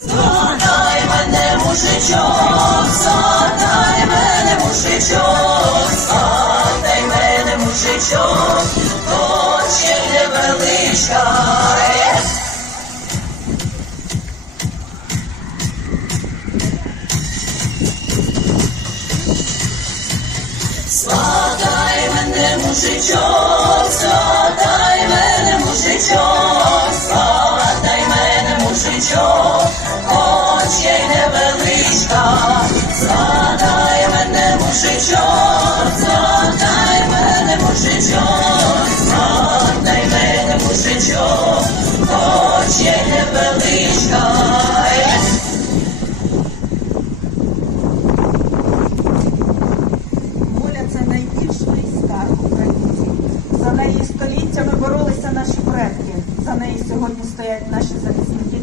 Згадай мене, мужичок, згадай мене, мужичок, згадай мене, мужичок, хоч я невеличка. Е, Згадай мене, мужичок, згадай мене, мужичок, згадай мене, мужичок, мужичка, згадай мене, мужичок, згадай мене, мужичок, згадай мене, мужичок, хоч є невеличка. Воля це найбільший скарб українців. За неї століттями боролися наші предки. За неї сьогодні стоять наші захисники.